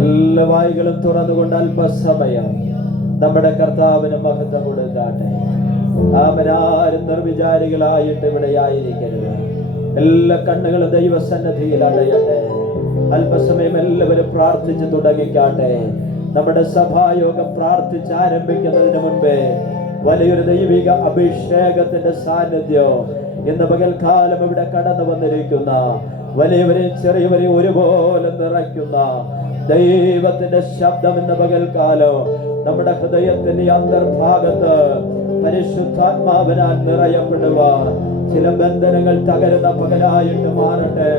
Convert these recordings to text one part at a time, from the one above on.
എല്ലാ വായികളും തുറന്നുകൊണ്ട് അല്പസമയം നമ്മുടെ കർത്താവിന് മഹത്വം കൊടുത്താട്ടെ. അവരാരും നിർവിചാരികളായിട്ട് ഇവിടെ ആയിരിക്കരുത്. എല്ലാ കണ്ണുകളും ദൈവസന്നിധിയിൽ അടയട്ടെ. അല്പസമയം എല്ലാവരും പ്രാർത്ഥിച്ച് തുടങ്ങിക്കാട്ടെ. നമ്മുടെ സഭായോഗം പ്രാർത്ഥിച്ച് ആരംഭിക്കുന്നതിന് മുൻപേ വലിയൊരു ദൈവിക അഭിഷേകത്തിന്റെ സാന്നിധ്യം ഇന്ന് പകൽക്കാലം ഇവിടെ കടന്നു വന്നിരിക്കുന്ന വലിയവരെയും ചെറിയവരെയും ഒരുപോലെ നിറയ്ക്കുന്ന ദൈവത്തിന്റെ ശബ്ദം ഇന്ന് പകൽക്കാലം നമ്മുടെ ഹൃദയത്തിന്റെ അന്തർഭാഗത്ത് പരിശുദ്ധാത്മാവിനാൽ നിറയപ്പെടുവാൻ ചില ബന്ധനങ്ങൾ തകരുന്ന പകലായിട്ട് മാറട്ടെ,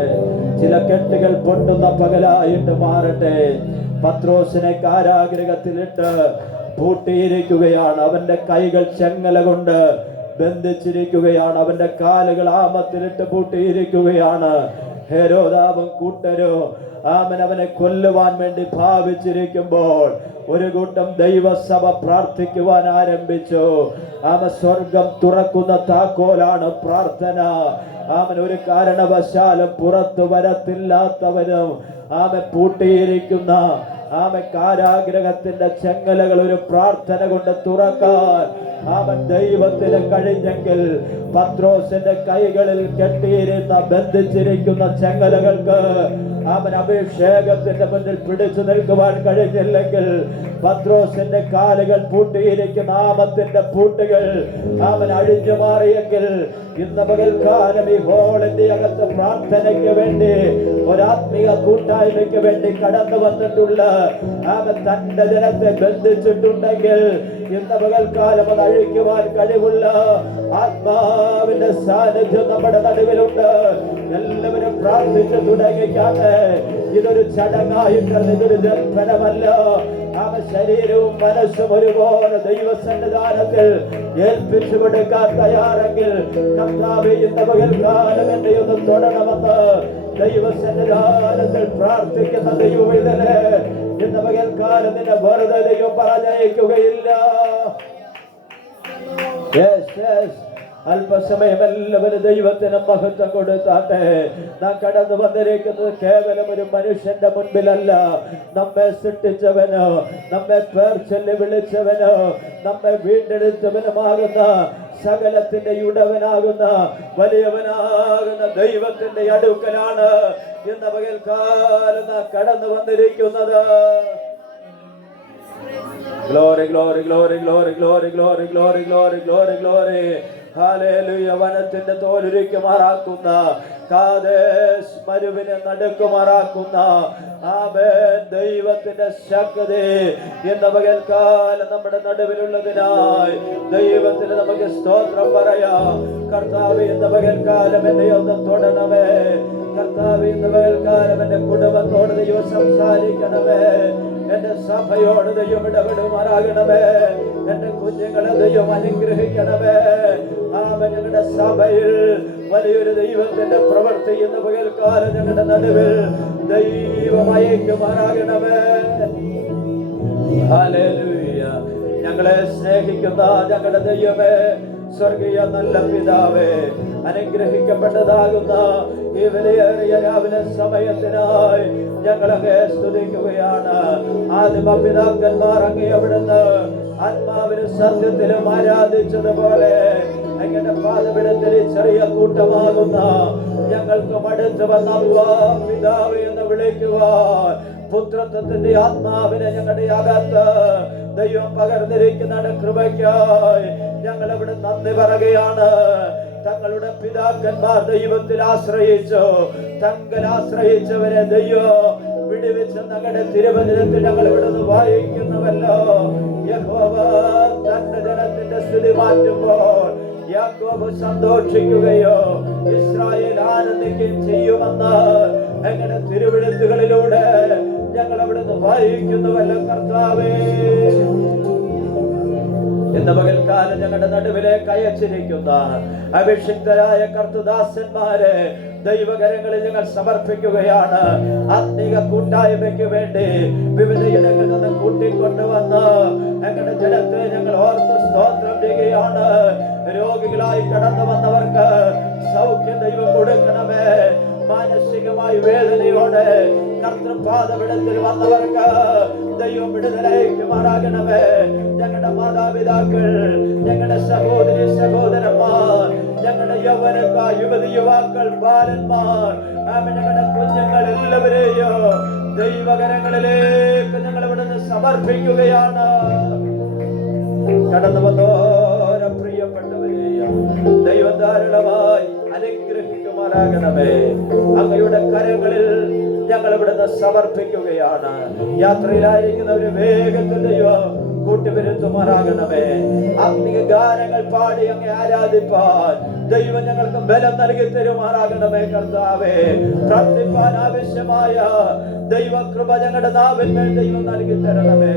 ചില കെട്ടുകൾ പൊട്ടുന്ന പകലായിട്ട് മാറട്ടെ. പത്രോസിനെ കാരാഗൃഹത്തിലിട്ട് പൂട്ടിയിരിക്കുകയാണ്. അവന്റെ കൈകൾ ചെങ്ങല കൊണ്ട് ബന്ധിച്ചിരിക്കുകയാണ്. അവന്റെ കാലുകൾ ആമത്തിലിട്ട് പൂട്ടിയിരിക്കുകയാണ്. ഹെരോദാവും കൂട്ടരോ അവനെ കൊല്ലുവാൻ വേണ്ടി ഭാവിച്ചിരിക്കുമ്പോൾ ഒരു കൂട്ടം ദൈവസഭ പ്രാർത്ഥിക്കുവാൻ ആരംഭിച്ചു. സ്വർഗം തുറക്കുന്ന താക്കോലാണ് പ്രാർത്ഥന. ഒരു കാരണവശാലും പുറത്തു വരത്തില്ലാത്തവനും പൂട്ടിയിരിക്കുന്ന കാരാഗ്രഹത്തിന്റെ ചെങ്ങലകൾ ഒരു പ്രാർത്ഥന കൊണ്ട് തുറക്കാൻ ദൈവത്തിന് കഴിഞ്ഞെങ്കിൽ പത്രോസിന്റെ കൈകളിൽ കെട്ടിയിരുന്ന ബന്ധിച്ചിരിക്കുന്ന ചെങ്ങലകൾക്ക് അഭിഷേകത്തിന്റെ മുന്നിൽ പിടിച്ചു നിൽക്കുവാൻ കഴിഞ്ഞില്ലെങ്കിൽ പത്രോസിന്റെ കാലുകൾ പൂട്ടിയിരിക്കുന്ന നാമത്തിന്റെ പൂട്ടുകൾ അഴിഞ്ഞു മാറിയെങ്കിൽ ഇന്ന് പകൽക്കാലം ഈ ഹോളിന്റെ അകത്ത് പ്രാർത്ഥനയ്ക്ക് വേണ്ടി ഒരാത്മീയ കൂട്ടായ്മയ്ക്ക് വേണ്ടി കടന്നു വന്നിട്ടുള്ള തന്റെ ജനത്തെ ബന്ധിച്ചിട്ടുണ്ടെങ്കിൽ ഇന്ന് പകൽക്കാലം അത് അഴിക്കുവാൻ കഴിവുള്ള ആത്മാവിന്റെ സാന്നിധ്യം നമ്മുടെ നടുവിലുണ്ട്. എല്ലാവരും പ്രാർത്ഥിച്ചു തുടങ്ങിക്കാതെ ഇതൊരു ചടങ്ങായിട്ടല്ല, ഇതൊരു ദർശനമല്ല. ശരീരവും മനസ്സും ഒരുപോലെ ദൈവസന്നിധാനത്തിൽ ഏൽപ്പിച്ചു കൊടുക്കാൻ തയ്യാറെങ്കിൽ കർത്താവേ ഇന്ന് പകൽക്കാലം എന്നെ ഒന്ന് തൊടണമെന്ന് ദൈവസന്നിധാനത്തിൽ പ്രാർത്ഥിക്കുന്ന ദൈവവിതനെ ഇന്ന് പകൽക്കാലം നിന്നെ വെറുതെ ദൈവം പറഞ്ഞയക്കുകയില്ല. അല്പസമയം എല്ലാവരും ദൈവത്തിന് മഹത്വം കൊടുത്താട്ടെ. നാം കടന്നു വന്നിരിക്കുന്നത് കേവലം ഒരു മനുഷ്യന്റെ മുൻപിലല്ല, നമ്മെ സൃഷ്ടിച്ചവനോ, നമ്മെ പേർ ചൊല്ലി വിളിച്ചവനോ, നമ്മെ വീണ്ടെടുത്തവനുമാകുന്ന സകലത്തിന്റെ ഉടവനാകുന്ന വലിയവനാകുന്ന ദൈവത്തിന്റെ അടുക്കലാണ് ഇന്ന് പകൽക്കാലം നാം കടന്നു വന്നിരിക്കുന്നത്. Glory, glory, glory, glory, glory, glory, glory, glory, glory, glory. Hallelujah. വനത്തിന്റെ തോലുരിക്കുമാറാക്കുന്ന കാദേശ് മരുവിനെ നടുക്കുമാറാക്കുന്ന ദൈവത്തിന്റെ ശക്തി ഇന്ന് പകൽക്കാലം നമ്മുടെ നടുവിലുള്ളതിനായി ദൈവത്തിന് നമുക്ക് സ്തോത്രം പറയാം. കർത്താവേ ഇന്ന് പകൽക്കാലം എന്നെ ഒന്ന് തൊടണമേ. കർത്താവേ ഇന്ന് പകൽക്കാലം എന്റെ കുടുംബത്തോട് ദൈവം സംസാരിക്കണമേ. എന്റെ സഭയോട് ദൈവം ഇടപെടുമാറാകണമേ. എന്റെ കുഞ്ഞുങ്ങളെ ദൈവം അനുഗ്രഹിക്കണമേ. ഞങ്ങളുടെ സഭയിൽ വലിയൊരു ദൈവത്തിന്റെ പ്രവൃത്തി ഇന്ന് പകൽക്കാലം ഞങ്ങളുടെ നടുവിൽ ദൈവം അയക്കുമാറാകണമേ. ഹല്ലേലൂയ. ഞങ്ങളെ സ്നേഹിക്കുന്ന ഞങ്ങളുടെ ദൈവമേ, സ്വർഗീയ നല്ല പിതാവേ, അനുഗ്രഹിക്കപ്പെട്ടതാകുന്ന ഈ വിലയേറിയ രാവിലെ സമയത്തിനായി ഞങ്ങളങ്ങേ സ്തുതിക്കുകയാണ്. ആദിമപിതാക്കന്മാർ അങ്ങേ അവിടുന്ന് ആത്മാവിനും സത്യത്തിലും ആരാധിച്ചതുപോലെ അങ്ങനെ പാദപീഠത്തിൽ ചെറിയ കൂട്ടമാകുന്ന ഞങ്ങൾക്ക് അടുത്ത് വന്ന പിതാവ് എന്ന് വിളിക്കുവാൻ പുത്രത്വത്തിന്റെ ആത്മാവിനെ ഞങ്ങളുടെ അകത്ത് ദൈവം പകർന്നിരിക്കുന്ന കൃപയ്ക്കായി ഞങ്ങൾ അവിടെ നന്ദി പറയുകയാണ്. തങ്ങളുടെ പിതാക്കന്മാർ ദൈവത്തിൽ ആശ്രയിച്ചു, തങ്ങൾ ആശ്രയിച്ചവരെ ദൈവം വിടുവിച്ച ഞങ്ങളുടെ തിരുവചനത്തിൽ ഞങ്ങൾ ഇവിടെ നിന്ന് വായിക്കുന്നുവല്ലോ. യഹോവ തന്റെ ജനത്തിന്റെ സ്ഥിതി മാറ്റുമ്പോൾ യാക്കോബ് സന്തോഷിക്കുകയോ ഇസ്രായേൽ ആനന്ദിക്കുകയും ചെയ്യുമെന്ന് എങ്ങനെ തിരുവെഴുത്തുകളിലൂടെ ഞങ്ങൾ അവിടെ നിന്ന് വായിക്കുന്നുവല്ലോ. കർത്താവേ ഇന്ന് പകൽക്കാലം ഞങ്ങളുടെ നടുവിലേക്ക് അയച്ചിരിക്കുന്ന അഭിഷിക്തരായ കർത്തദാസന്മാരെ ദൈവകരങ്ങളിൽ ഞങ്ങൾ സമർപ്പിക്കുകയാണ്. ആത്മീക കൂട്ടായ്മയ്ക്ക് വേണ്ടി വിവിധ ഇടങ്ങളിൽ നിന്ന് കൂട്ടിക്കൊണ്ടുവന്ന് ഞങ്ങളുടെ ജനത്തെ ഞങ്ങൾ ഓർത്ത് സ്തോത്രം ചെയ്യുകയാണ്. രോഗികളായി കടന്നു വന്നവർക്ക് സൗഖ്യം ദൈവം കൊടുക്കണമേ. മാനസികമായി വേദനയോടെ കർത്തൃപാദപീഠത്തിൽ വന്നവർക്ക് ദൈവം വിടുതലയ്ക്കുമാറാകണമേ. ഞങ്ങളുടെ മാതാപിതാക്കൾ, ഞങ്ങളുടെ സഹോദരി സഹോദരന്മാർ, ഞങ്ങളുടെ യൗവനക്കാർ, യുവതി യുവാക്കൾ, ബാലന്മാർ, ഞങ്ങളുടെ കുഞ്ഞുങ്ങൾ എല്ലാവരെയോ ദൈവകരങ്ങളിലേക്ക് ഞങ്ങൾ ഇവിടുന്ന് സമർപ്പിക്കുകയാണ്. കടന്നു വന്നോര പ്രിയപ്പെട്ടവരെയും ദൈവം ധാരാളമായി അനുഗ്രഹിക്കുമാറാകണമേ. അങ്ങയുടെ കരങ്ങളിൽ ഞങ്ങൾ ഇവിടുന്ന് സമർപ്പിക്കുകയാണ്. യാത്രയിലായിരിക്കുന്നവര് വേഗത്തിൽ ദൈവം കൂട്ടിവരുത്തുമാറാകണമേ. ആത്മീയ ഗാനങ്ങൾ പാടി അങ്ങ് ആരാധിപ്പാൻ ദൈവം ഞങ്ങൾക്ക് ബലം നൽകി തരുമാറാകണമേ. കർത്താവേ, പ്രാർത്ഥിപ്പാൻ ആവശ്യമായ ദൈവകൃപ ഞങ്ങളുടെ നാവിന്മേൽ ദൈവം നൽകി തരണമേ.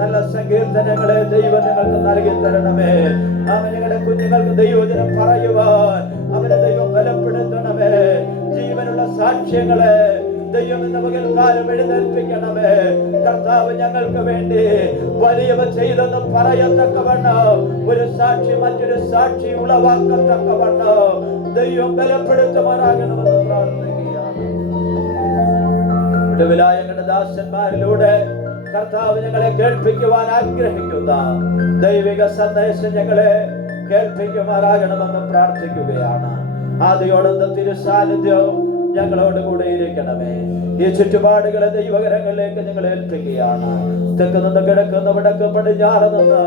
നല്ല സങ്കീർത്തനങ്ങളെ ദൈവം ഞങ്ങൾക്ക് നൽകി തരണമേ. ഞങ്ങളുടെ കുഞ്ഞുങ്ങൾക്ക് ദൈവവചനം പറയുവാൻ അവരെ ദൈവം ബലപ്പെടുത്തണമേ. ജീവനുള്ള സാക്ഷ്യങ്ങളെ ദൈവം ഇന്ന് പകൽക്കാലം എഴുന്നേൽപ്പിക്കണമേ. കർത്താവ് ഞങ്ങൾക്ക് വേണ്ടി വലിയവ ചെയ്തെന്ന് പറയത്തക്കവണ്ണം ഒരു സാക്ഷി മറ്റൊരു സാക്ഷി ഉളവാക്കത്തക്കവണ്ണം ദൈവം ബലപ്പെടുത്തുമാറാകണമെന്ന് പ്രാർത്ഥിക്കുകയാണ്. ഒടുവിലായ ഞങ്ങളുടെ ദാസന്മാരിലൂടെ കർത്താവ് ഞങ്ങളെ കേൾപ്പിക്കുവാൻ ആഗ്രഹിക്കുന്ന ദൈവിക സന്ദേശം ഞങ്ങളെ കേൾപ്പിക്കുമാറാകണമെന്ന് പ്രാർത്ഥിക്കുകയാണ്. ആദിയോടൊന്ന് തിരുസാന്നിധ്യം ഞങ്ങളോട് കൂടെ ഇരിക്കണമേ. ഈ ചുറ്റുപാടുകളെ ദൈവകരങ്ങളിലേക്ക് ഞങ്ങൾ ഏൽപ്പിക്കുകയാണ്. തെക്ക് നിന്ന് കിഴക്കുന്ന വടക്ക് പടിഞ്ഞാറ് നിന്ന്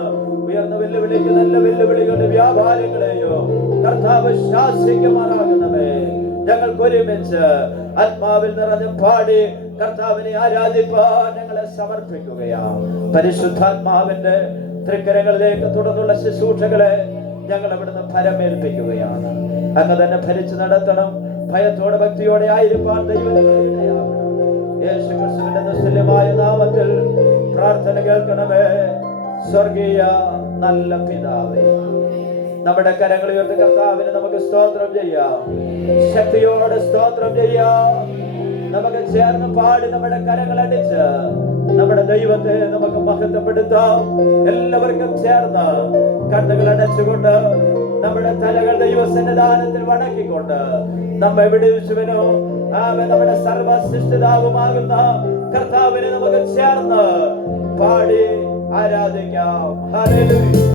ഉയർന്ന വെല്ലുവിളിക്ക് നല്ല വെല്ലുവിളികളുടെ വ്യാപാരങ്ങളെയോ കർത്താവ് ശാസിക്കുമാറാകണമേ. ഞങ്ങൾക്ക് ഒരുമിച്ച് ആത്മാവിൽ നിറഞ്ഞ് പാടി കർത്താവിനെ ആരാധിപ്പാൻ ഞങ്ങളെ സമർപ്പിക്കുകയാണ്. പരിശുദ്ധാത്മാവിന്റെ തൃക്കരങ്ങളിലേക്ക് തുടർന്നുള്ള ശുശ്രൂഷകളെ ഞങ്ങൾ അവിടുന്ന് ഫലമേൽപ്പിക്കുകയാണ്. അങ്ങ് തന്നെ ഭരിച്ചു നടത്തണം. ഭയത്തോടെ ഭക്തിയോടെ ആയിരിക്കാൻ ദൈവം യേശുക്രിസ്തുവിന്റെ നിസ്തുല്യമായ നാമത്തിൽ പ്രാർത്ഥന കേൾക്കണമേ. സ്വർഗീയ നല്ല പിതാവേ, നമ്മുടെ കരങ്ങൾ ഉയർത്തി കർത്താവിന് നമുക്ക് സ്തോത്രം ചെയ്യാം. ശക്തിയോടെ സ്തോത്രം ചെയ്യാം. നമുക്ക് ചേർന്ന് പാടി നമ്മുടെ കരങ്ങൾ അടിച്ച് നമ്മുടെ ദൈവത്തെ നമുക്ക് മഹത്വപ്പെടുത്താം. എല്ലാവർക്കും ചേർന്ന് കണ്ണുകൾ അടച്ചുകൊണ്ട് നമ്മുടെ തലകൾ ദൈവസന്നിധാനത്തിൽ വണക്കിക്കൊണ്ട് നമ്മെ വിടുവിച്ചവനോ നമ്മുടെ സർവസൃഷ്ടിതാവുമാകുന്ന കർത്താവിനെ നമുക്ക് ചേർന്ന് പാടി ആരാധിക്കാം. ഹല്ലേലൂയ.